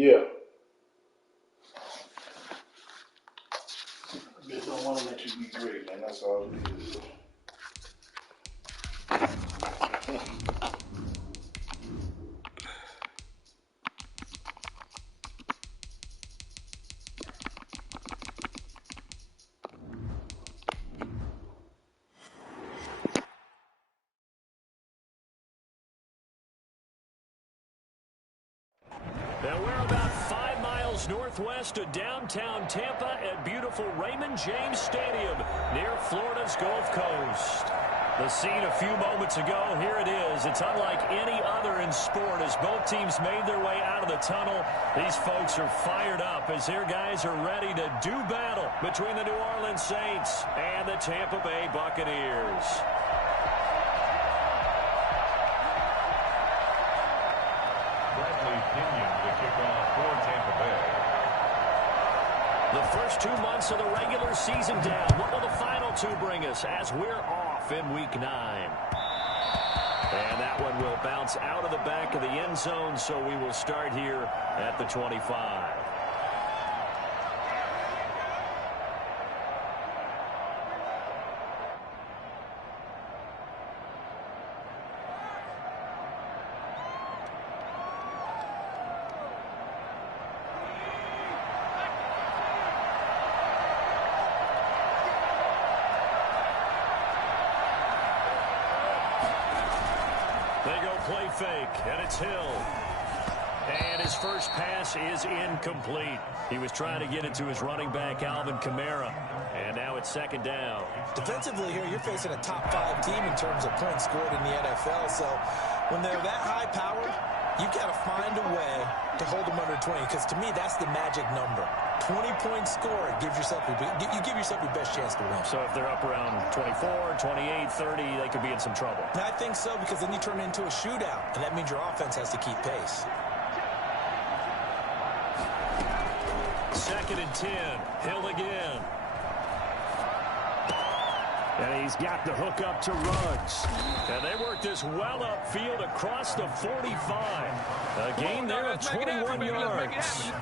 Yeah. I just don't want to let you be great, man. That's all it is. Now we're about 5 miles northwest of downtown Tampa at beautiful Raymond James Stadium near Florida's Gulf Coast. The scene a few moments ago, here it is. It's unlike any other in sport as both teams made their way out of the tunnel. These folks are fired up as their guys are ready to do battle between the New Orleans Saints and the Tampa Bay Buccaneers. The first 2 months of the regular season down. What will the final 2 bring us as we're off in Week 9? And that one will bounce out of the back of the end zone, so we will start here at the 25. Play fake, and it's Hill. And his first pass is incomplete. He was trying to get it to his running back, Alvin Kamara. And now it's second down. Defensively here, you're facing a top 5 team in terms of points scored in the NFL. So when they're that high-powered, you've got to find a way to hold them under 20. Because to me, that's the magic number. 20-point score, you give yourself your best chance to win. So if they're up around 24, 28, 30, they could be in some trouble. And I think so, because then you turn it into a shootout, and that means your offense has to keep pace. Second and 10. Hill again. And he's got the hook up to Ruggs. And they work this well upfield across the 45. A gain there of 21 yards.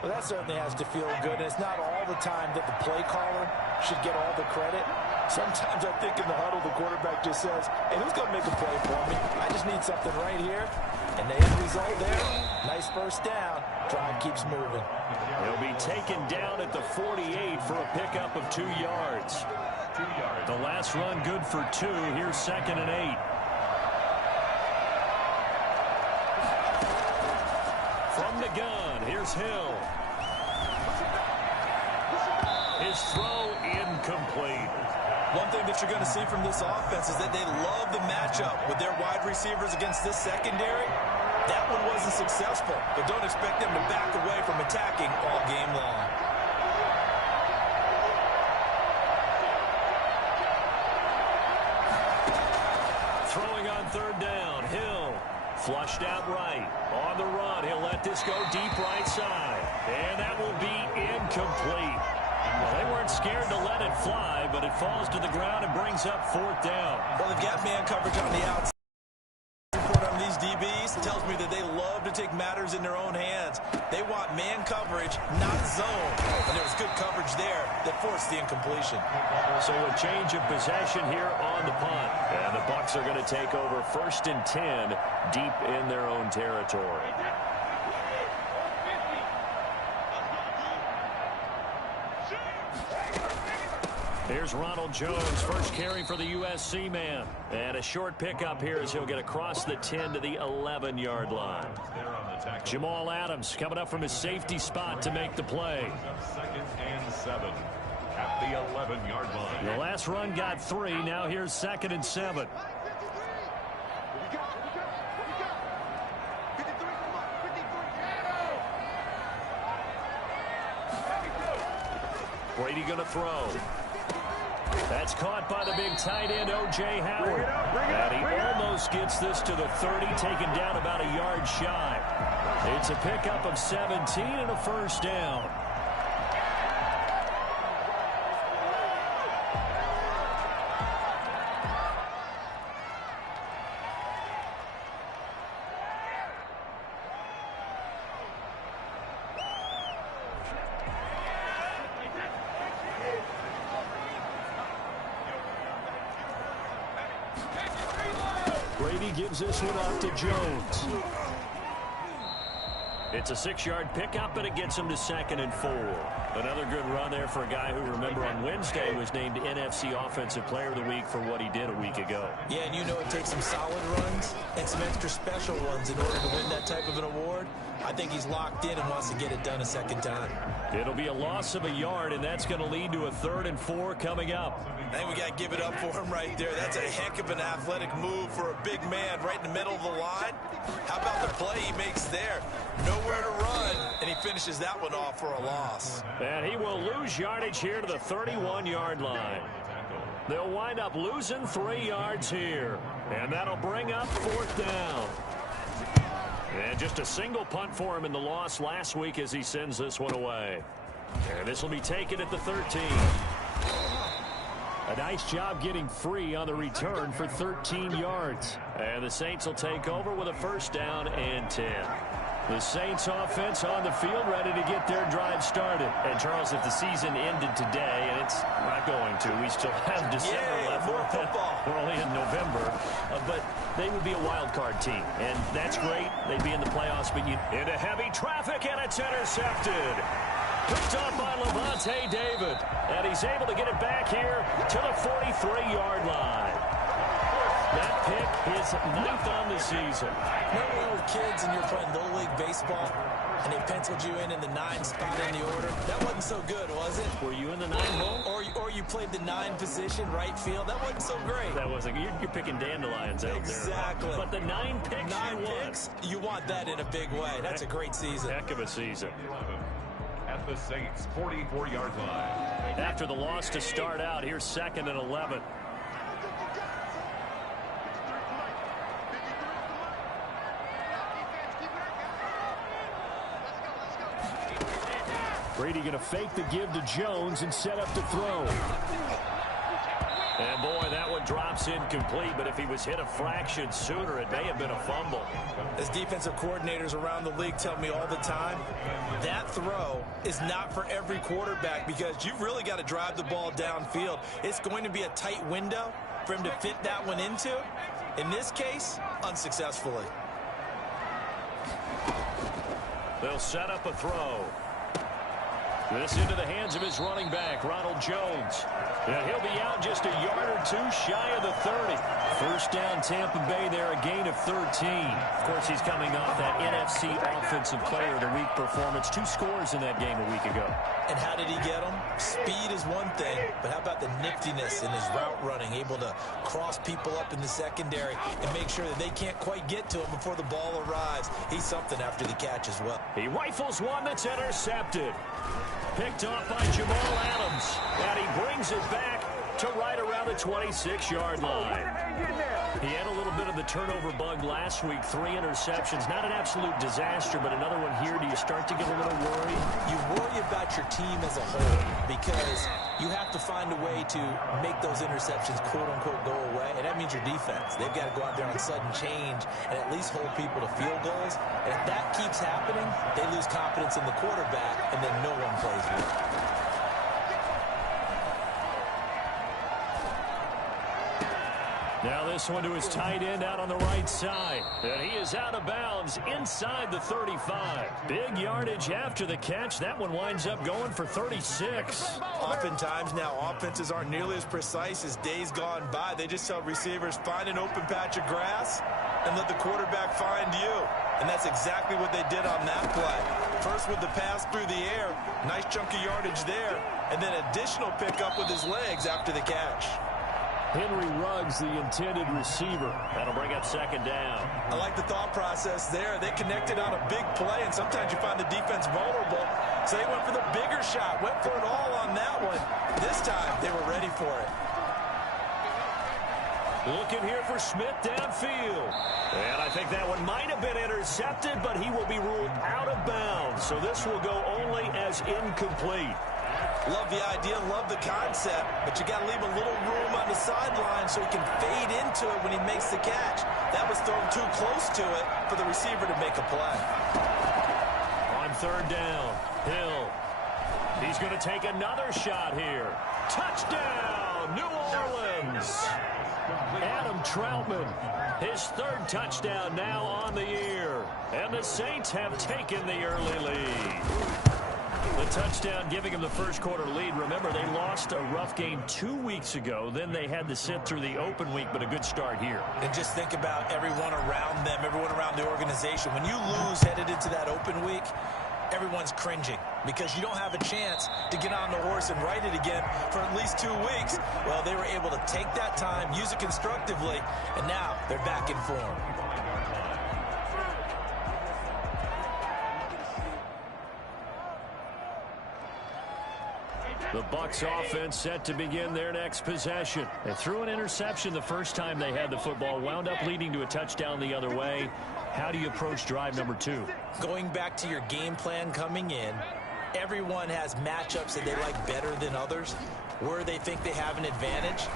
Well, that certainly has to feel good, and it's not all the time that the play caller should get all the credit. Sometimes I think in the huddle, the quarterback just says, hey, who's going to make a play for me? I just need something right here. And the end result there, nice first down. Drive keeps moving. He'll be taken down at the 48 for a pickup of 2 yards. The last run good for 2. Here's second and 8. From the gun, here's Hill. His throw incomplete. One thing that you're going to see from this offense is that they love the matchup with their wide receivers against this secondary. That one wasn't successful, but don't expect them to back away from attacking all game long. Throwing on third down, Hill. Flushed out right. On the run, he'll let this go deep right side. And that will be incomplete. Well, they weren't scared to let it fly, but it falls to the ground and brings up fourth down. Well, they've got man coverage on the outside. Report on these DBs tells me that they love to take matters in their own hands. They want man coverage, not zone. And there was good coverage there that forced the incompletion. So a change of possession here on the punt. And the Bucs are going to take over first and 10 deep in their own territory. Here's Ronald Jones, first carry for the USC man. And a short pickup here as he'll get across the 10 to the 11-yard line. Jamal Adams coming up from his safety spot to make the play. Second and 7 at the 11-yard line. The last run got 3. Now here's second and 7. Brady going to throw. That's caught by the big tight end, O.J. Howard. And he almost gets this to the 30, taken down about a yard shy. It's a pickup of 17 and a first down. He gives this one off to Jones. It's a 6-yard pickup, and it gets him to 2nd and 4. Another good run there for a guy who, remember, on Wednesday was named NFC Offensive Player of the Week for what he did a week ago. Yeah, and you know it takes some solid runs and some extra special ones in order to win that type of an award. I think he's locked in and wants to get it done a second time. It'll be a loss of a yard, and that's going to lead to a 3rd and 4 coming up. I think we got to give it up for him right there. That's a heck of an athletic move for a big man right in the middle of the line. How about the play he makes there? Nowhere to run, and he finishes that one off for a loss. And he will lose yardage here to the 31-yard line. They'll wind up losing 3 yards here, and that'll bring up 4th down. And just a single punt for him in the loss last week as he sends this one away. And this will be taken at the 13. A nice job getting free on the return for 13 yards. And the Saints will take over with a 1st down and 10. The Saints offense on the field ready to get their drive started. And, Charles, if the season ended today, and it's not going to, we still have December left. More football. We're only in November. But they would be a wild card team. And that's great. They'd be in the playoffs. But into heavy traffic, and it's intercepted. Picked up by Lavonte David. And he's able to get it back here to the 43-yard line. That pick is 9th on the season. Remember when we were kids and you're playing Little League Baseball and they penciled you in the 9 spot in the order? That wasn't so good, was it? Were you in the 9 hole? Or you played the 9 position, right field? That wasn't so great. That wasn't. You're picking dandelions out there. Exactly. But the 9 picks 9 picks, you want that in a big way. That's a great season. Heck of a season. At the Saints' 44-yard line. After the loss to start out, here's 2nd and 11. Brady going to fake the give to Jones and set up to throw. And, boy, that one drops incomplete, but if he was hit a fraction sooner, it may have been a fumble. As defensive coordinators around the league tell me all the time, that throw is not for every quarterback because you've really got to drive the ball downfield. It's going to be a tight window for him to fit that one into. In this case, unsuccessfully. They'll set up a throw. This into the hands of his running back, Ronald Jones. And he'll be out just a yard or 2 shy of the 30. 1st down, Tampa Bay there, a gain of 13. Of course, he's coming off that NFC Offensive Player of the Week performance. 2 scores in that game a week ago. And how did he get them? Speed is one thing, but how about the niftiness in his route running, able to cross people up in the secondary and make sure that they can't quite get to him before the ball arrives. He's something after the catch as well. He rifles one that's intercepted. Picked off by Jamal Adams. And he brings it back to right around the 26-yard line. He had a little bit of the turnover bug last week. 3 interceptions. Not an absolute disaster, but another one here. Do you start to get a little worried? You worry about your team as a whole because you have to find a way to make those interceptions, quote-unquote, go away, and that means your defense. They've got to go out there on sudden change and at least hold people to field goals. And if that keeps happening, they lose confidence in the quarterback, and then no one plays well. Now this one to his tight end out on the right side. And he is out of bounds inside the 35. Big yardage after the catch. That one winds up going for 36. Oftentimes now offenses aren't nearly as precise as days gone by. They just tell receivers, find an open patch of grass and let the quarterback find you. And that's exactly what they did on that play. First with the pass through the air. Nice chunk of yardage there. And then additional pickup with his legs after the catch. Henry Ruggs, the intended receiver. That'll bring up 2nd down. I like the thought process there. They connected on a big play, and sometimes you find the defense vulnerable. So they went for the bigger shot, went for it all on that one. This time, they were ready for it. Looking here for Smith downfield. And I think that one might have been intercepted, but he will be ruled out of bounds. So this will go only as incomplete. Love the idea, love the concept, but you got to leave a little room on the sideline so he can fade into it when he makes the catch. That was thrown too close to it for the receiver to make a play. On 3rd down, Hill. He's going to take another shot here. Touchdown, New Orleans. Adam Troutman, his third touchdown now on the year. And the Saints have taken the early lead. The touchdown giving them the first quarter lead. Remember, they lost a rough game 2 weeks ago. Then they had to sit through the open week, but a good start here. And just think about everyone around them, everyone around the organization. When you lose headed into that open week, everyone's cringing because you don't have a chance to get on the horse and ride it again for at least 2 weeks. Well, they were able to take that time, use it constructively, and now they're back in form. The Bucs offense set to begin their next possession. They threw an interception the first time they had the football, wound up leading to a touchdown the other way. How do you approach drive number 2? Going back to your game plan coming in, everyone has matchups that they like better than others. Where they think they have an advantage,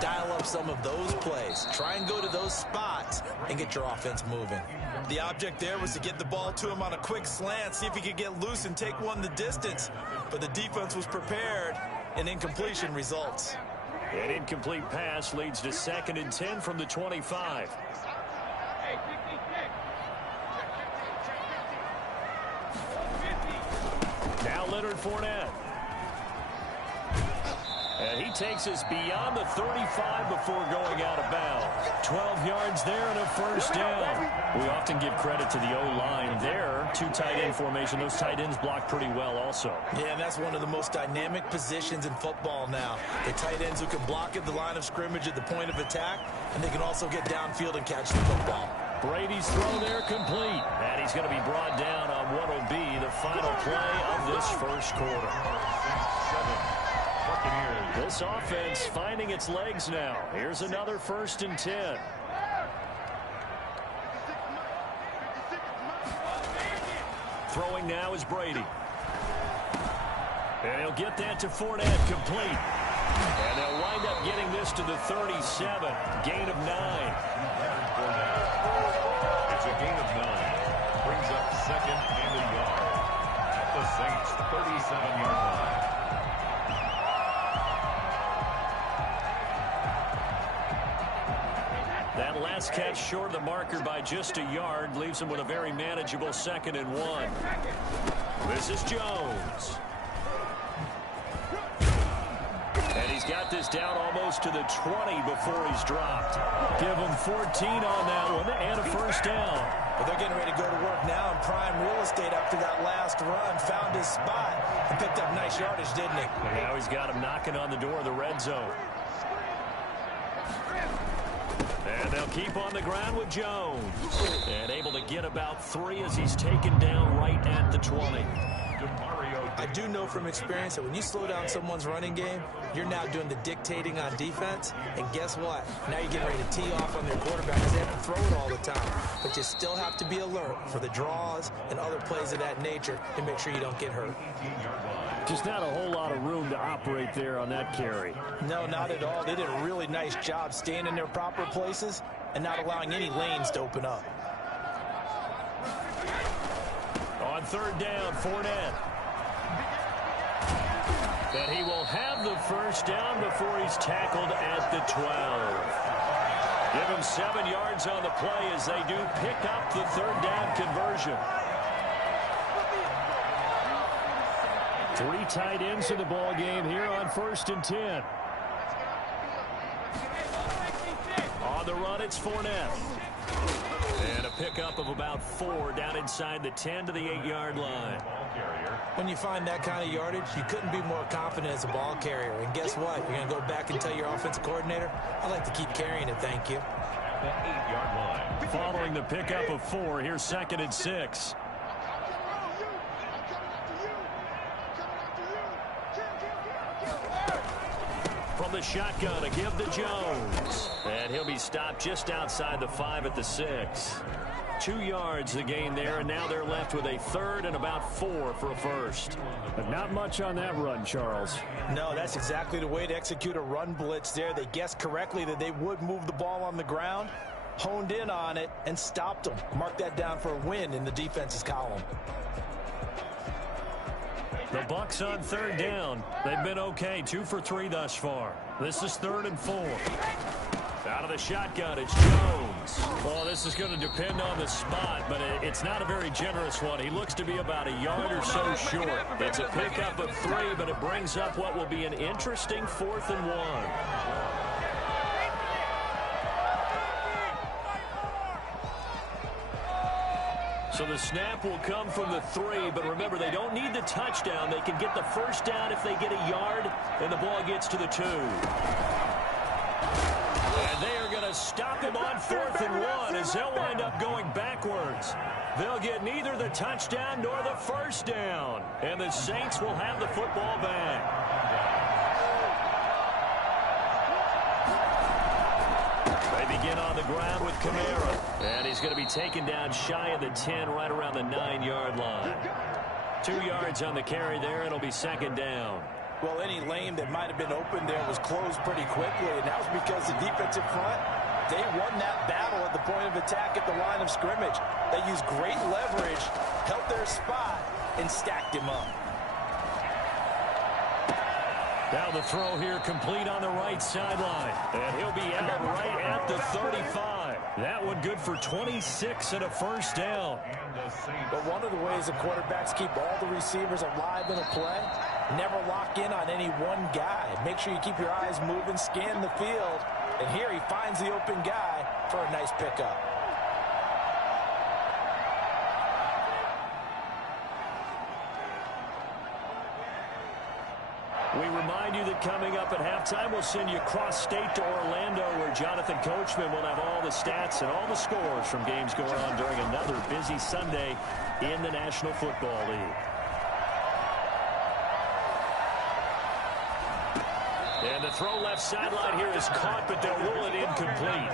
dial up some of those plays. Try and go to those spots and get your offense moving. The object there was to get the ball to him on a quick slant, see if he could get loose and take one the distance. But the defense was prepared, and incompletion results. An incomplete pass leads to 2nd and 10 from the 25. Now Leonard Fournette. And he takes us beyond the 35 before going out of bounds. 12 yards there and a first down. We often give credit to the O-line there. 2 tight end formation. Those tight ends block pretty well also. Yeah, and that's one of the most dynamic positions in football now. The tight ends who can block at the line of scrimmage at the point of attack, and they can also get downfield and catch the football. Brady's throw there complete. And he's going to be brought down on what will be the final play of this first quarter. This offense finding its legs now. Here's another 1st and 10. Throwing now is Brady. And he'll get that to Fournette, complete. And they'll wind up getting this to the 37. Gain of 9. It's a gain of 9. Brings up 2nd and a yard. At the Saints' 37-yard line. That last catch short of the marker by just a yard leaves him with a very manageable 2nd and 1. This is Jones. And he's got this down almost to the 20 before he's dropped. Give him 14 on that one and a first down. But they're getting ready to go to work now in prime real estate after that last run. Found his spot and picked up nice yardage, didn't he? And now he's got him knocking on the door of the red zone. And they'll keep on the ground with Jones. And able to get about 3 as he's taken down right at the 20. I do know from experience that when you slow down someone's running game, you're now doing the dictating on defense. And guess what? Now you're getting ready to tee off on their quarterback because they have to throw it all the time. But you still have to be alert for the draws and other plays of that nature to make sure you don't get hurt. Just not a whole lot of room to operate there on that carry. No, not at all. They did a really nice job staying in their proper places and not allowing any lanes to open up. On 3rd down, Fournette. But he will have the first down before he's tackled at the 12. Give him 7 yards on the play as they do pick up the 3rd down conversion. 3 tight ends in the ball game here on 1st and 10. On the run, it's Fournette. And a pickup of about 4 down inside the 10 to the 8-yard line. When you find that kind of yardage, you couldn't be more confident as a ball carrier. And guess what? You're going to go back and tell your offensive coordinator, I'd like to keep carrying it, thank you. The 8-yard line. Following the pickup of 4, here's 2nd and 6. From the shotgun, a give to Jones. And he'll be stopped just outside the 5 at the 6. 2 yards the gain there, and now they're left with a 3rd and about 4 for a first. But not much on that run, Charles. No, that's exactly the way to execute a run blitz there. They guessed correctly that they would move the ball on the ground, honed in on it, and stopped them. Mark that down for a win in the defense's column. The Bucs on third down. They've been okay, 2 for 3 thus far. This is 3rd and 4. Out of the shotgun, it's Jones. Well, this is going to depend on the spot, but it's not a very generous one. He looks to be about a yard or so short. It's a pickup of 3, but it brings up what will be an interesting 4th and 1. So the snap will come from the 3, but remember, they don't need the touchdown. They can get the first down if they get a yard, and the ball gets to the 2. And they are going to stop him on 4th and 1 as they'll wind up going backwards. They'll get neither the touchdown nor the first down, and the Saints will have the football back. Begin on the ground with Kamara. And he's going to be taken down shy of the 10, right around the 9-yard line. 2 yards on the carry there. It'll be 2nd down. Well, any lane that might have been open there was closed pretty quickly, and that was because the defensive front, they won that battle at the point of attack at the line of scrimmage. They used great leverage, held their spot, and stacked him up. Now the throw here complete on the right sideline. And he'll be out right at the 35. That one good for 26 and a first down. But one of the ways the quarterbacks keep all the receivers alive in a play, never lock in on any one guy. Make sure you keep your eyes moving, scan the field. And here he finds the open guy for a nice pickup. We remind you that coming up at halftime, we'll send you cross-state to Orlando, where Jonathan Coachman will have all the stats and all the scores from games going on during another busy Sunday in the National Football League. And the throw left sideline here is caught, but they'll rule it incomplete.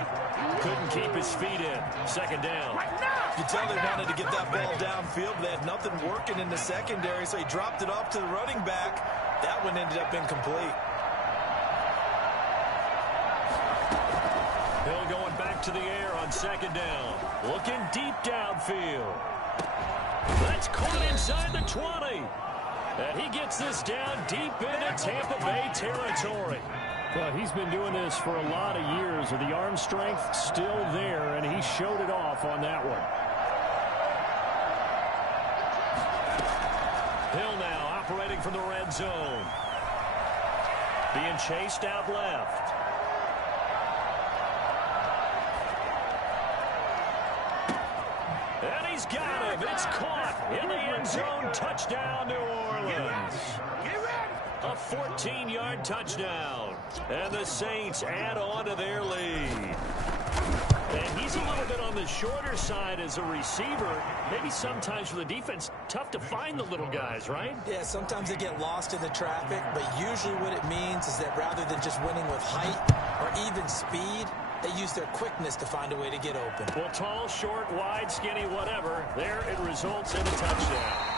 Couldn't keep his feet in. 2nd down. You can tell they wanted to get that ball downfield, but they had nothing working in the secondary, so he dropped it off to the running back. That one ended up incomplete. Hill going back to the air on 2nd down. Looking deep downfield. That's caught inside the 20. And he gets this down deep into Tampa Bay territory. Well, he's been doing this for a lot of years, with the arm strength still there, and he showed it off on that one. Hill now operating from the red zone. Being chased out left. And he's got him. It's caught in the end zone. Touchdown, New Orleans. A 14-yard touchdown. And the Saints add on to their lead. And he's a little bit on the shorter side as a receiver. Maybe sometimes for the defense, tough to find the little guys, right? Yeah, sometimes they get lost in the traffic, but usually what it means is that rather than just winning with height or even speed, they use their quickness to find a way to get open. Well, tall, short, wide, skinny, whatever, there it results in a touchdown.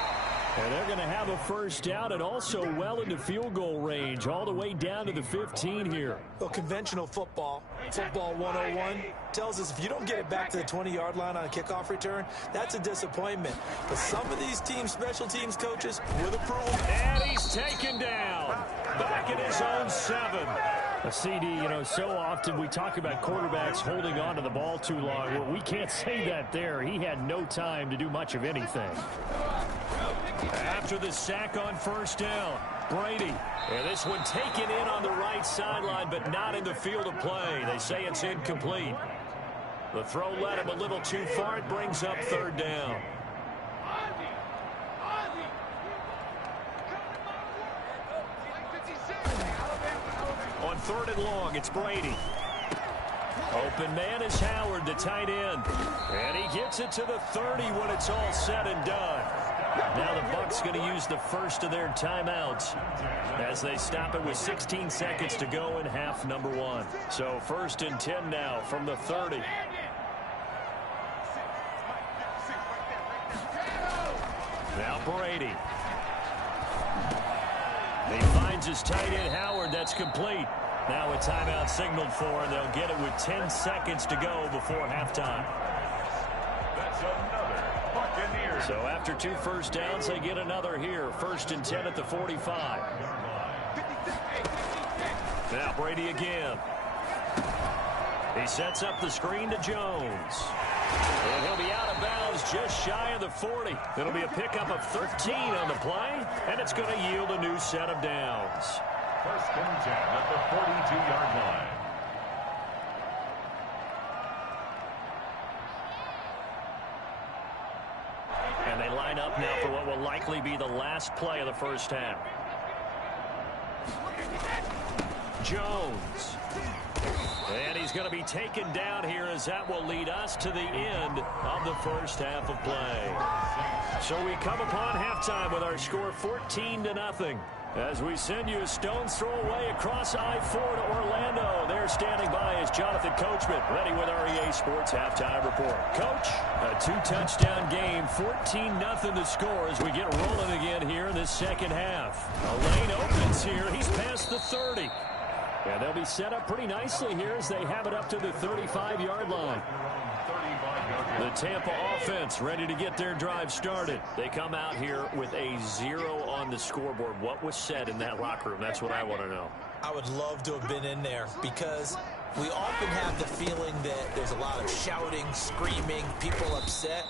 And they're going to have a first down and also well into field goal range, all the way down to the 15 here. Well, conventional football 101, tells us if you don't get it back to the 20-yard line on a kickoff return, that's a disappointment. But some of these team special teams coaches will approve. And he's taken down. Back at his own 7. A CD, you know, so often we talk about quarterbacks holding on to the ball too long. Well, we can't say that there. He had no time to do much of anything. After the sack on first down, Brady. And this one taken in on the right sideline, but not in the field of play. They say it's incomplete. The throw led him a little too far. It brings up 3rd down. On 3rd and long, it's Brady. Open man is Howard, the tight end. And he gets it to the 30 when it's all said and done. Now the Bucs going to use the first of their timeouts as they stop it with 16 seconds to go in half number 1. So 1st and 10 now from the 30. Now Brady. He finds his tight end Howard. That's complete. Now a timeout signaled for, and they'll get it with 10 seconds to go before halftime. That's another Bucs Buccaneers. So after 2 first downs, they get another here. 1st and 10 at the 45. Now Brady again. He sets up the screen to Jones. And he'll be out of bounds just shy of the 40. It'll be a pickup of 13 on the play, and it's going to yield a new set of downs. 1st and 10 at the 42-yard line. And they line up now for what will likely be the last play of the first half. Jones. And he's going to be taken down here as that will lead us to the end of the first half of play. So we come upon halftime with our score 14-0. As we send you a stone's throw away across I-4 to Orlando. There standing by is Jonathan Coachman, ready with our EA Sports Halftime Report. Coach, a 2-touchdown game, 14-0 the score as we get rolling again here in this second half. A lane opens here. He's past the 30. And they'll be set up pretty nicely here as they have it up to the 35-yard line. The Tampa offense ready to get their drive started. They come out here with a 0 on the scoreboard. What was said in that locker room? That's what I want to know. I would love to have been in there because we often have the feeling that there's a lot of shouting, screaming, people upset.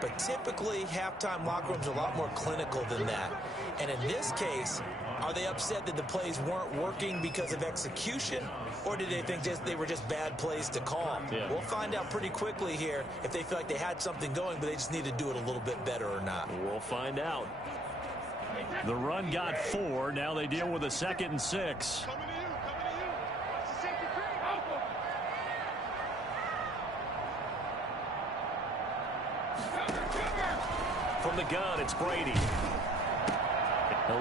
But typically, halftime locker rooms are a lot more clinical than that. And in this case, are they upset that the plays weren't working because of execution, or did they think they were just bad plays to call? Yeah. We'll find out pretty quickly here if they feel like they had something going, but they just need to do it a little bit better or not. We'll find out. The run got 4. Now they deal with a 2nd and 6. From the gun, it's Brady.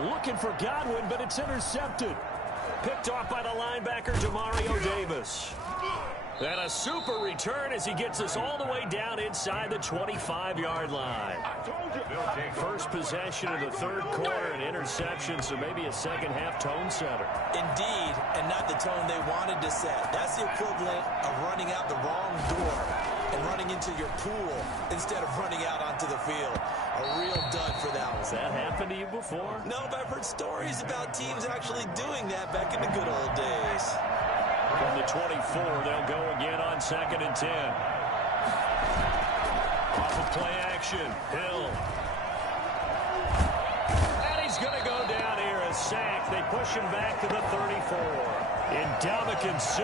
Looking for Godwin, but it's intercepted. Picked off by the linebacker, Demario Davis. And a super return as he gets us all the way down inside the 25-yard line. First possession of the 3rd quarter, an interception, so maybe a second-half tone setter. Indeed, and not the tone they wanted to set. That's the equivalent of running out the wrong door and running into your pool instead of running out onto the field. A real dud for that one. Has that happened to you before? No, but I've heard stories about teams actually doing that back in the good old days. From the 24, they'll go again on 2nd and 10. Off of play action, Hill. And he's going to go down here, a sack. They push him back to the 34. Ndamukong Suh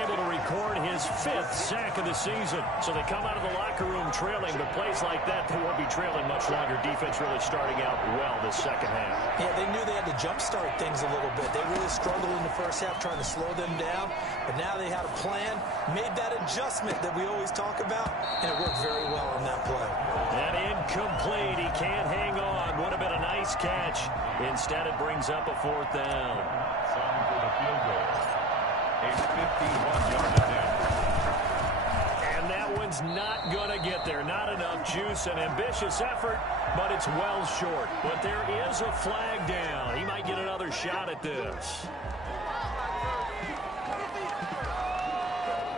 able to record his 5th sack of the season. So they come out of the locker room trailing, but plays like that, they won't be trailing much longer. Defense really starting out well this second half. Yeah, they knew they had to jumpstart things a little bit. They really struggled in the first half trying to slow them down, but now they had a plan, made that adjustment that we always talk about, and it worked very well on that play. And incomplete. He can't hang on. Would have been a nice catch. Instead, it brings up a 4th down. Some for the field goal. A 51-yard attempt. And that one's not going to get there. Not enough juice. An ambitious effort, but it's well short. But there is a flag down. He might get another shot at this.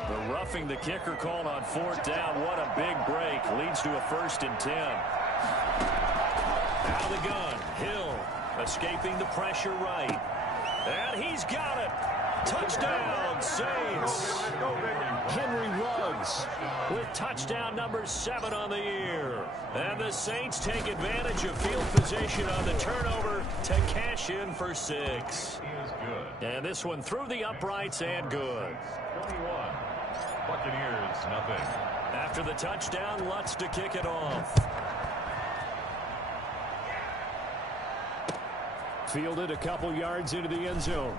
The roughing the kicker called on 4th down. What a big break. Leads to a 1st and 10. Out of the gun. Hill escaping the pressure right. And he's got it. Touchdown, Saints. Henry Ruggs with touchdown number 7 on the year. And the Saints take advantage of field position on the turnover to cash in for 6. He is good. And this one through the uprights and good. 21. Buccaneers, nothing. After the touchdown, Lutz to kick it off. Fielded a couple yards into the end zone.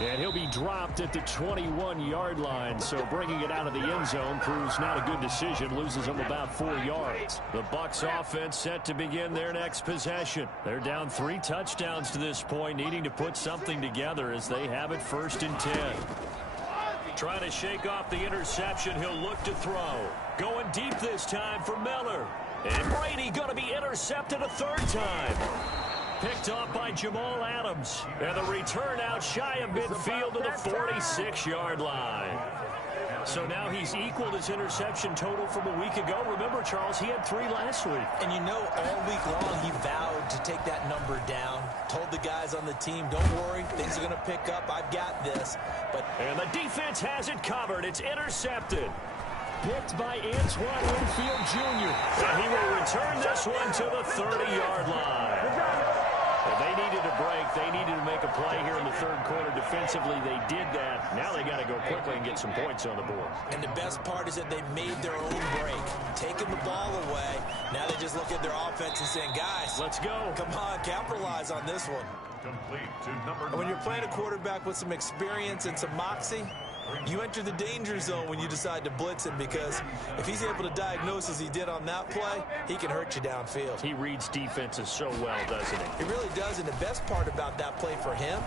And he'll be dropped at the 21-yard line, so bringing it out of the end zone proves not a good decision, loses him about 4 yards. The Bucs offense set to begin their next possession. They're down 3 touchdowns to this point, needing to put something together as they have it 1st and 10. Trying to shake off the interception, he'll look to throw. Going deep this time for Miller. And Brady going to be intercepted a 3rd time. Picked off by Jamal Adams. And the return out shy of midfield to the 46-yard line. So now he's equaled his interception total from a week ago. Remember, Charles, he had 3 last week. And you know, all week long he vowed to take that number down. Told the guys on the team, don't worry, things are going to pick up. I've got this. And the defense has it covered. It's intercepted. Picked by Antoine Winfield Jr. And he will return this one to the 30-yard line. Well, they needed a break. They needed to make a play here in the third quarter. Defensively, they did that. Now they got to go quickly and get some points on the board. And the best part is that they made their own break, taking the ball away. Now they just look at their offense and saying, guys, let's go. Come on, capitalize on this one. Complete to number 9. When you're playing a quarterback with some experience and some moxie, you enter the danger zone when you decide to blitz him, because if he's able to diagnose as he did on that play, he can hurt you downfield. He reads defenses so well, doesn't he? He really does, and the best part about that play for him,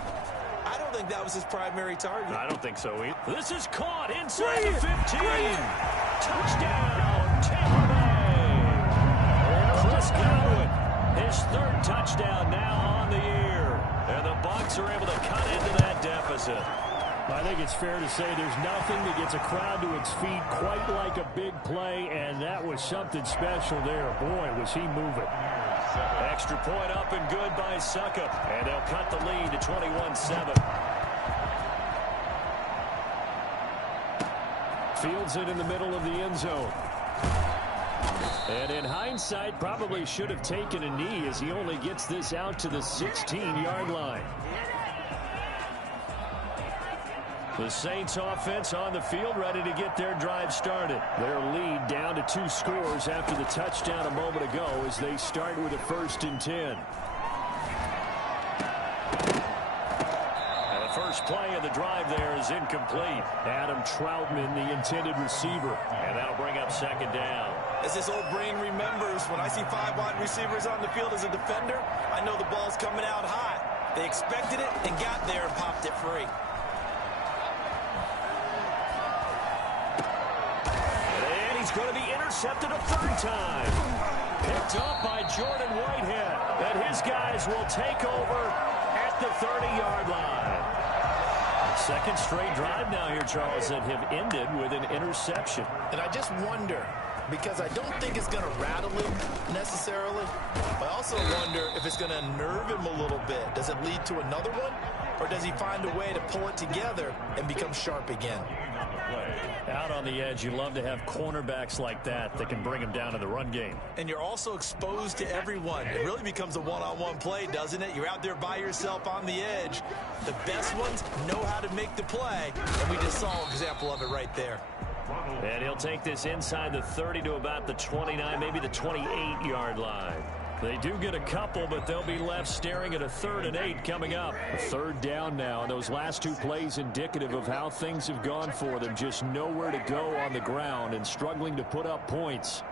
I don't think that was his primary target. I don't think so either. This is caught inside the 15. Touchdown, Tampa Bay. Chris Godwin, his 3rd touchdown now on the year. And the Bucs are able to cut into that deficit. I think it's fair to say there's nothing that gets a crowd to its feet quite like a big play, and that was something special there. Boy, was he moving. Extra point up and good by Succop, and they'll cut the lead to 21-7. Fields it in the middle of the end zone. And in hindsight, probably should have taken a knee as he only gets this out to the 16-yard line. The Saints offense on the field, ready to get their drive started. Their lead down to 2 scores after the touchdown a moment ago as they start with a 1st and 10. And the first play of the drive there is incomplete. Adam Troutman, the intended receiver. And that'll bring up 2nd down. As this old brain remembers, when I see 5 wide receivers on the field as a defender, I know the ball's coming out hot. They expected it and got there and popped it free. He's going to be intercepted a 3rd time. Picked up by Jordan Whitehead. And his guys will take over at the 30-yard line. 2nd straight drive now here, Charles, that have ended with an interception. And I just wonder, because I don't think it's going to rattle him necessarily. I also wonder if it's going to unnerve him a little bit. Does it lead to another one? Or does he find a way to pull it together and become sharp again? Out on the edge, you love to have cornerbacks like that can bring him down in the run game. And you're also exposed to everyone. It really becomes a one-on-one play, doesn't it? You're out there by yourself on the edge. The best ones know how to make the play, and we just saw an example of it right there. And he'll take this inside the 30 to about the 29, maybe the 28-yard line. They do get a couple, but they'll be left staring at a 3rd and 8 coming up. A 3rd down now, and those last 2 plays indicative of how things have gone for them. Just nowhere to go on the ground and struggling to put up points.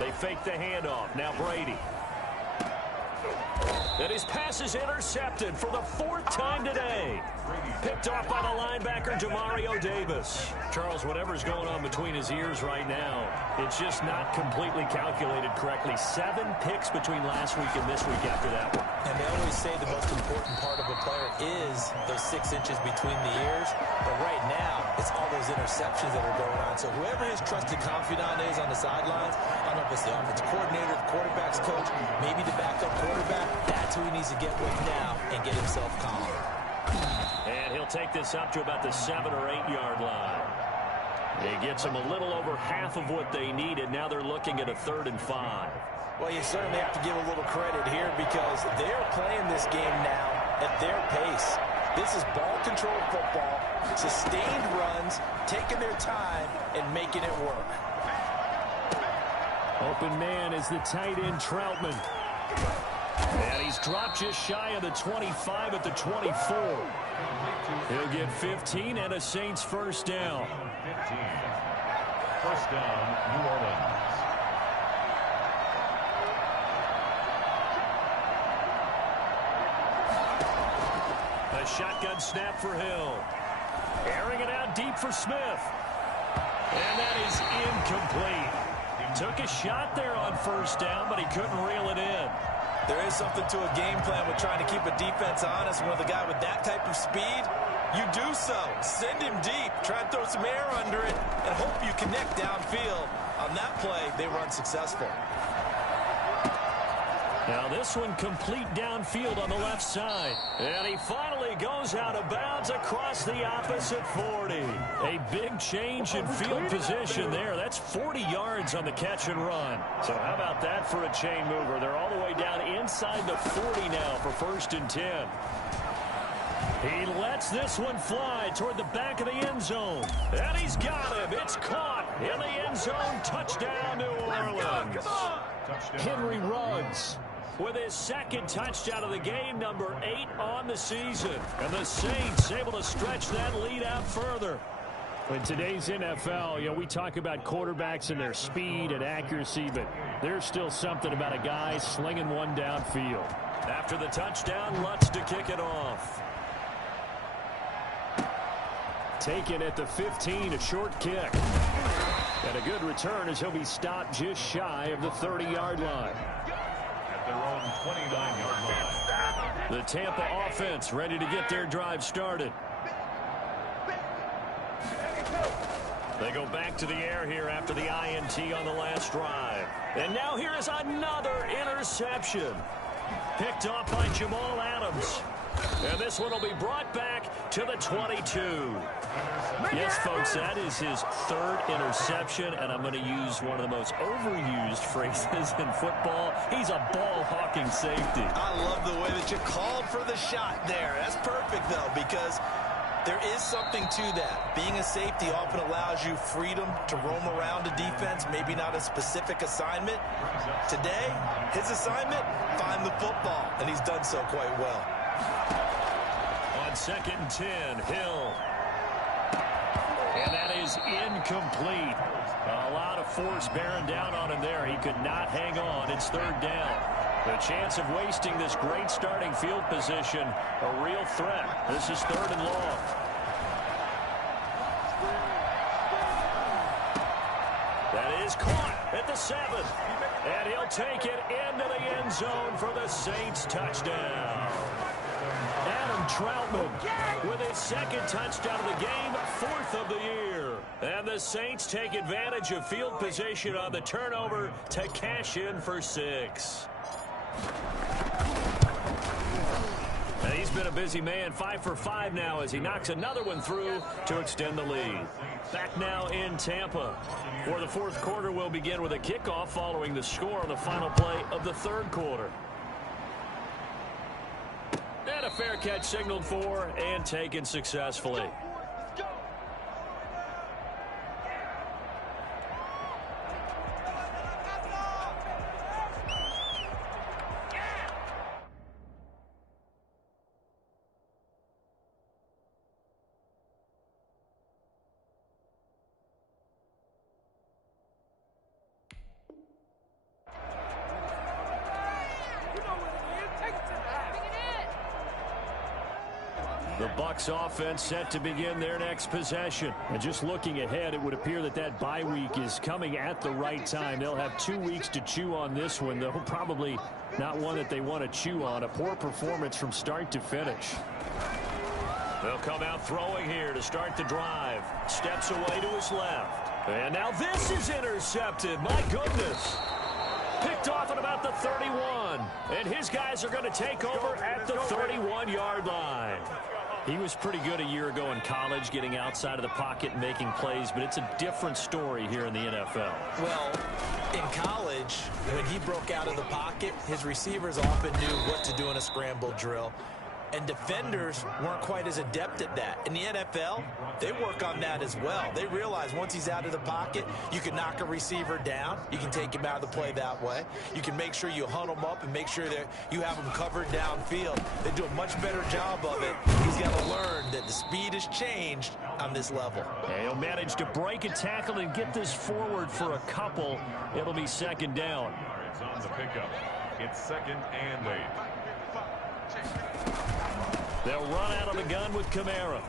They fake the handoff. Now Brady. And his pass is intercepted for the 4th time today. Picked off by the linebacker, Demario Davis. Charles, whatever's going on between his ears right now, it's just not completely calculated correctly. 7 picks between last week and this week after that one. And they always say the most important part of a player is those 6 inches between the ears. But right now, it's all those interceptions that are going on. So whoever his trusted confidant is on the sidelines, I don't know if it's the offensive coordinator, the quarterback's coach, maybe the backup quarterback, that's who he needs to get with now and get himself calm. And he'll take this up to about the 7 or 8 yard line. He gets them a little over half of what they needed. Now they're looking at a 3rd and 5. Well, you certainly have to give a little credit here because they're playing this game now at their pace. This is ball-controlled football, sustained runs, taking their time, and making it work. Open man is the tight end, Troutman. And he's dropped just shy of the 25 at the 24. He'll get 15 and a Saints 1st down. 15. 1st down, New Orleans. A shotgun snap for Hill. Airing it out deep for Smith. And that is incomplete. Took a shot there on 1st down, but he couldn't reel it in. There is something to a game plan with trying to keep a defense honest. When with a guy with that type of speed, you do so. Send him deep. Try and throw some air under it and hope you connect downfield. On that play, they were unsuccessful. Now this one complete downfield on the left side. And he finally goes out of bounds across the opposite 40. A big change in field position there. That's 40 yards on the catch and run. So how about that for a chain mover? They're all the way down inside the 40 now for 1st and 10. He lets this one fly toward the back of the end zone. And he's got him. It's caught in the end zone. Touchdown, New Orleans. Henry Ruggs with his 2nd touchdown of the game, number 8 on the season. And the Saints able to stretch that lead out further. In today's NFL, we talk about quarterbacks and their speed and accuracy, but there's still something about a guy slinging one downfield. After the touchdown, Lutz to kick it off. Taken at the 15, a short kick. And a good return as he'll be stopped just shy of the 30-yard line. At their own 29-yard line. The Tampa offense ready to get their drive started. They go back to the air here after the INT on the last drive. And now here is another interception. Picked off by Jamal Adams. And this one will be brought back to the 22. Yes, folks, that is his 3rd interception, and I'm going to use one of the most overused phrases in football. He's a ball-hawking safety. I love the way that you called for the shot there. That's perfect, though, because there is something to that. Being a safety often allows you freedom to roam around a defense, maybe not a specific assignment. Today, his assignment, find the football, and he's done so quite well. On 2nd and 10, Hill. And that is incomplete. A lot of force bearing down on him there. He could not hang on. It's 3rd down. The chance of wasting this great starting field position, a real threat. This is 3rd and long. That is caught at the 7. And he'll take it into the end zone for the Saints touchdown. Adam Troutman with his 2nd touchdown of the game, 4th of the year. And the Saints take advantage of field position on the turnover to cash in for 6. And he's been a busy man, 5 for 5 now as he knocks another one through to extend the lead. Back now in Tampa, where the 4th quarter will begin with a kickoff following the score on the final play of the 3rd quarter. And a fair catch signaled for and taken successfully. The Bucs offense set to begin their next possession. And just looking ahead, it would appear that that bye week is coming at the right time. They'll have 2 weeks to chew on this one, though probably not one that they want to chew on. A poor performance from start to finish. They'll come out throwing here to start the drive. Steps away to his left. And now this is intercepted. My goodness. Picked off at about the 31. And his guys are going to take over at the 31-yard line. He was pretty good a year ago in college, getting outside of the pocket and making plays, but it's a different story here in the NFL. Well, in college, when he broke out of the pocket, his receivers often knew what to do in a scramble drill. And defenders weren't quite as adept at that. In the NFL, they work on that as well. They realize once he's out of the pocket, you can knock a receiver down. You can take him out of the play that way. You can make sure you hunt him up and make sure that you have him covered downfield. They do a much better job of it. He's got to learn that the speed has changed on this level. And he'll manage to break a tackle and get this forward for a couple. It'll be 2nd down. It's on the pickup. It's 2nd and 8. They'll run out of the gun with Kamara.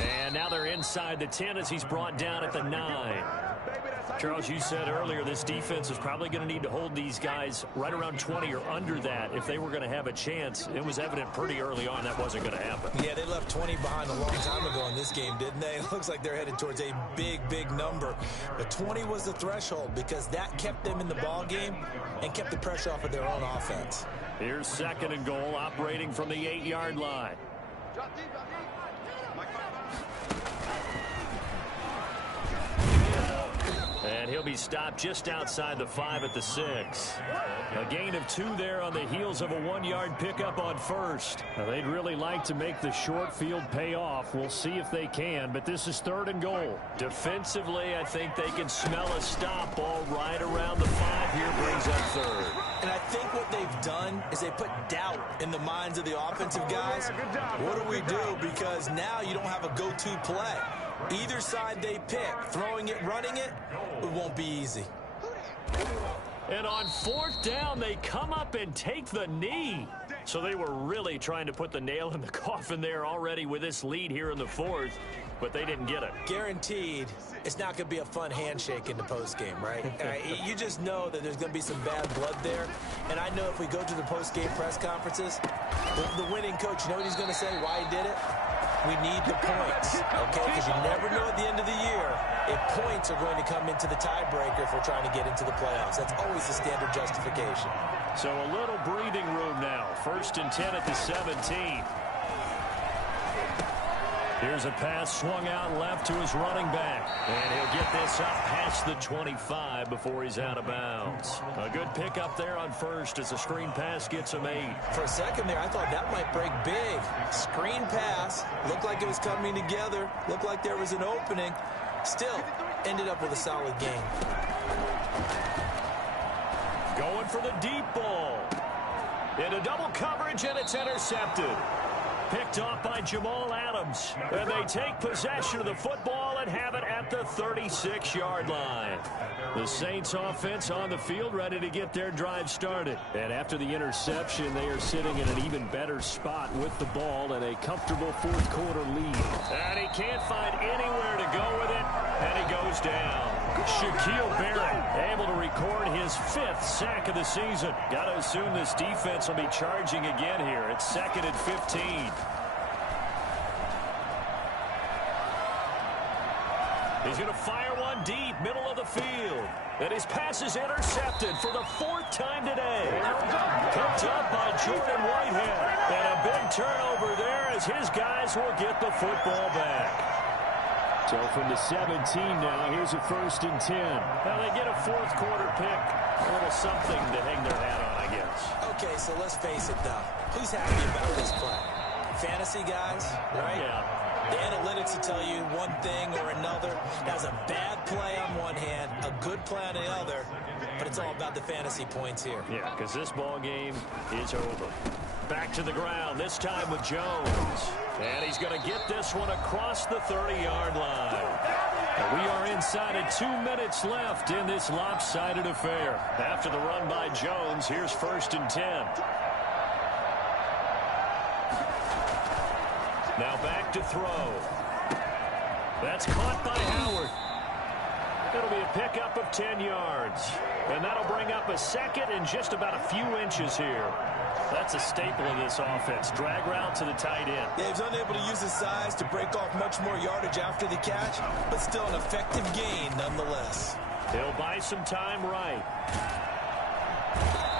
And now they're inside the 10 as he's brought down at the 9. Charles, you said earlier this defense is probably going to need to hold these guys right around 20 or under that if they were going to have a chance. It was evident pretty early on that wasn't going to happen. Yeah, they left 20 behind a long time ago in this game, didn't they? It looks like they're headed towards a big, big number. But 20 was the threshold because that kept them in the ball game and kept the pressure off of their own offense. Here's 2nd and goal, operating from the 8-yard line. And he'll be stopped just outside the 5 at the 6. A gain of 2 there on the heels of a 1-yard pickup on first. Now, they'd really like to make the short field pay off. We'll see if they can, but this is 3rd and goal. Defensively, I think they can smell a stop ball right around the 5 here, brings up 3rd. And I think what they've done is they put doubt in the minds of the offensive guys. What do we do? Because now you don't have a go-to play. Either side they pick, throwing it, running it, it won't be easy. And on 4th down, they come up and take the knee. So they were really trying to put the nail in the coffin there already with this lead here in the 4th, but they didn't get it. Guaranteed, it's not going to be a fun handshake in the postgame, right? You just know that there's going to be some bad blood there. And I know if we go to the postgame press conferences, the winning coach, you know what he's going to say, why he did it? We need the points, okay? Because you never know at the end of the year if points are going to come into the tiebreaker if we're trying to get into the playoffs. That's always the standard justification. So a little breathing room now. 1st and 10 at the 17. Here's a pass swung out left to his running back. And he'll get this up past the 25 before he's out of bounds. A good pickup there on first as the screen pass gets him 8. For a second there, I thought that might break big. Screen pass. Looked like it was coming together. Looked like there was an opening. Still, ended up with a solid game. Going for the deep ball. Into double coverage, and it's intercepted. Picked off by Jamal Adams. And they take possession of the football and have it at the 36-yard line. The Saints offense on the field ready to get their drive started. And after the interception, they are sitting in an even better spot with the ball and a comfortable 4th quarter lead. And he can't find anywhere to go with it, and he goes down. Shaquille Barrett able to record his 5th sack of the season. Got to assume this defense will be charging again here. It's 2nd and 15. He's going to fire one deep, middle of the field. And his pass is intercepted for the 4th time today. Picked up by Jordan Whitehead. And a big turnover there as his guys will get the football back. So from the 17 now, here's a 1st and 10. Now they get a 4th quarter pick. A little something to hang their hat on, I guess. Okay, so let's face it, though. Who's happy about this play? Fantasy guys, right? Yeah. The analytics will tell you one thing or another. That's a bad play on one hand, a good play on the other, but it's all about the fantasy points here. Yeah, because this ball game is over. Back to the ground, this time with Jones. And he's going to get this one across the 30-yard line. And we are inside of 2 minutes left in this lopsided affair. After the run by Jones, here's 1st and 10. Now back to throw. That's caught by Howard. It'll be a pickup of 10 yards. And that'll bring up a 2nd and just about a few inches here. That's a staple of this offense. Drag route to the tight end. Yeah, he's unable to use his size to break off much more yardage after the catch, but still an effective gain nonetheless. He'll buy some time right.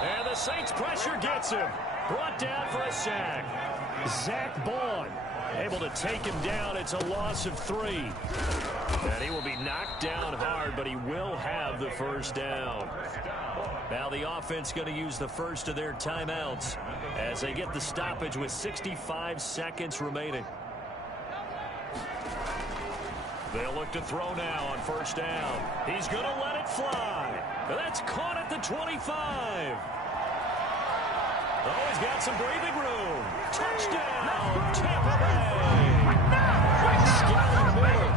And the Saints pressure gets him. Brought down for a sack. Zach Bond able to take him down. It's a loss of 3. And he will be knocked down hard, but he will have the 1st down. Now the offense going to use the first of their timeouts as they get the stoppage with 65 seconds remaining. They'll look to throw now on 1st down. He's going to let it fly. That's caught at the 25. Oh, he's got some breathing room. Touchdown, Tampa Bay. Skyler Miller,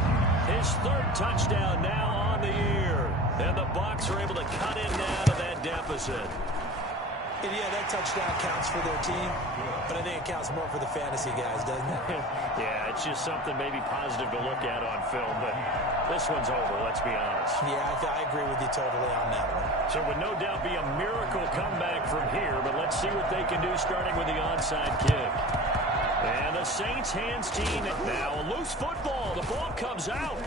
his 3rd touchdown now on the year. And the Bucs are able to cut in now to that deficit. And yeah, that touchdown counts for their team, but I think it counts more for the fantasy guys, doesn't it? Yeah, it's just something maybe positive to look at on film, but this one's over, let's be honest. Yeah, I agree with you totally on that one. So it would no doubt be a miracle comeback from here, but let's see what they can do starting with the onside kick. And the Saints hands team now a loose football. The ball comes out.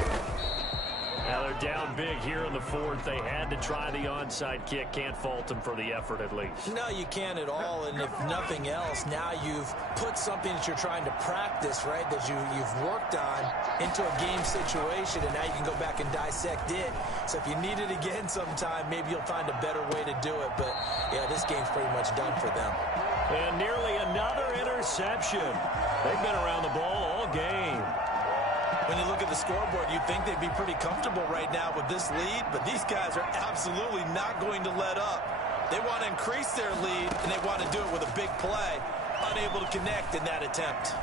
Now they're down big here in the fourth. They had to try the onside kick. Can't fault them for the effort at least. No, you can't at all. And if nothing else, now you've put something that you're trying to practice, right, that you've worked on into a game situation, and now you can go back and dissect it. So if you need it again sometime, maybe you'll find a better way to do it. But, yeah, this game's pretty much done for them. And nearly another interception. They've been around the ball all game. When you look at the scoreboard, you'd think they'd be pretty comfortable right now with this lead, but these guys are absolutely not going to let up. They want to increase their lead, and they want to do it with a big play. Unable to connect in that attempt.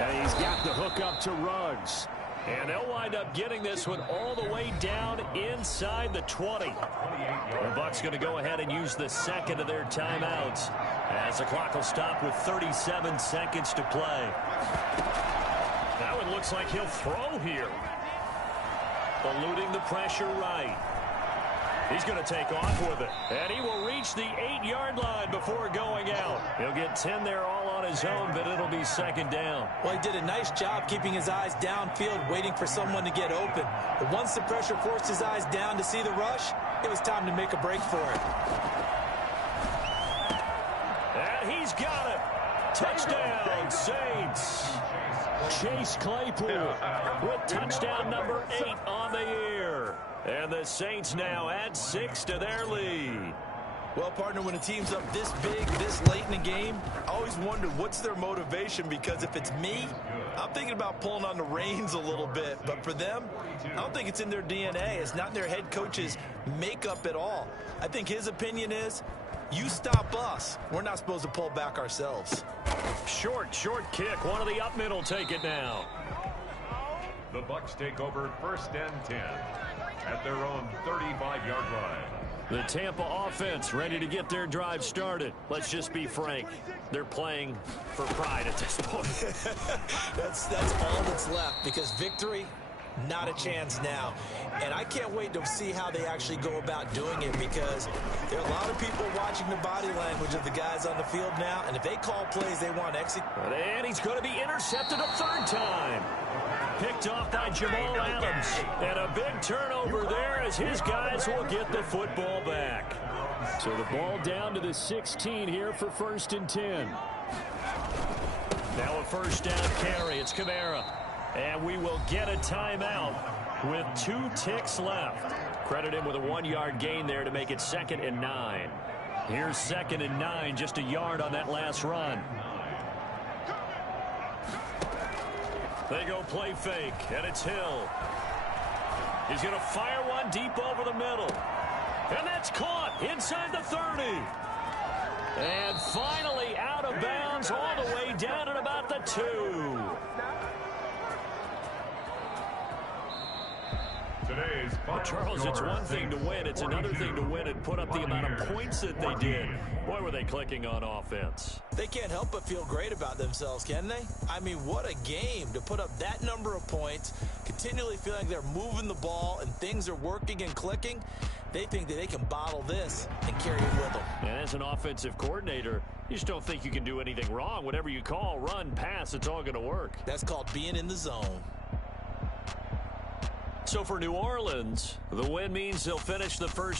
And he's got the hook up to Ruggs. And they'll wind up getting this one all the way down inside the 20. The Bucs going to go ahead and use the second of their timeouts as the clock will stop with 37 seconds to play. Now it looks like he'll throw here. Eluding the pressure right. He's going to take off with it. And he will reach the 8-yard line before going out. He'll get 10 there all on his own, but it'll be second down. Well, he did a nice job keeping his eyes downfield, waiting for someone to get open. But once the pressure forced his eyes down to see the rush, it was time to make a break for it. And he's got it. Touchdown, Saints. Chase Claypool with touchdown number 8 on the year. And the Saints now add 6 to their lead. Well, partner, when a team's up this big, this late in the game, I always wonder what's their motivation, because if it's me, I'm thinking about pulling on the reins a little bit. But for them, I don't think it's in their DNA. It's not in their head coach's makeup at all. I think his opinion is, you stop us. We're not supposed to pull back ourselves. Short kick. One of the up middle take it now. The Bucs take over 1st and 10 at their own 35-yard line. The Tampa offense ready to get their drive started. Let's just be frank. They're playing for pride at this point. That's all that's left, because victory, not a chance now. And I can't wait to see how they actually go about doing it, because there are a lot of people watching the body language of the guys on the field now, and if they call plays they want to execute. And he's going to be intercepted a 3rd time. Picked off by Jamal Adams. And a big turnover there as his guys will get the football back. So the ball down to the 16 here for 1st and 10. Now a 1st down carry. It's Kamara. And we will get a timeout with 2 ticks left. Credit him with a 1-yard gain there to make it 2nd and 9. Here's 2nd and 9, just a yard on that last run. They go play fake, and it's Hill. He's going to fire one deep over the middle. And that's caught inside the 30. And finally out of bounds all the way down at about the 2. Well, Charles, it's one thing to win. It's another thing to win and put up the amount of points that they did. Boy, were they clicking on offense. They can't help but feel great about themselves, can they? I mean, what a game to put up that number of points, continually feeling like they're moving the ball and things are working and clicking. They think that they can bottle this and carry it with them. And as an offensive coordinator, you just don't think you can do anything wrong. Whatever you call, run, pass, it's all going to work. That's called being in the zone. So for New Orleans, the win means they'll finish the first